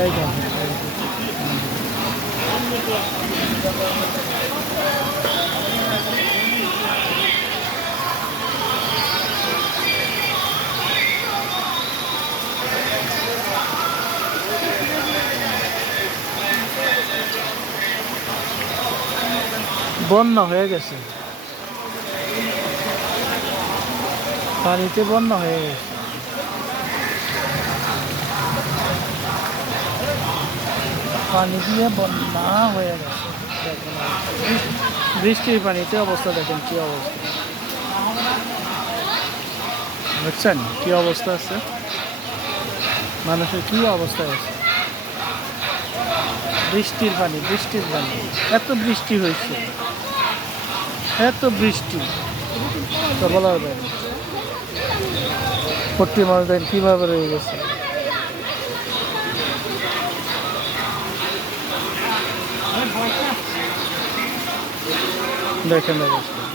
এই দেখেন, বন্যা হয়ে গেছে, পানিতে বন্যা হয়ে গেছে। পানি দিয়ে বন্যা হয়ে গেছে। দেখেন বৃষ্টির পানিতে অবস্থা, দেখেন কি অবস্থা, বুঝছেন কি অবস্থা আছে, মানুষের কি অবস্থা আছে। বৃষ্টির পানি, বৃষ্টির পানি, এত বৃষ্টি হয়েছে, এত বৃষ্টি তো বলার বাইরে। প্রতি মানুষ দেখেন কীভাবে রয়ে গেছে। দেখেন অবস্থা।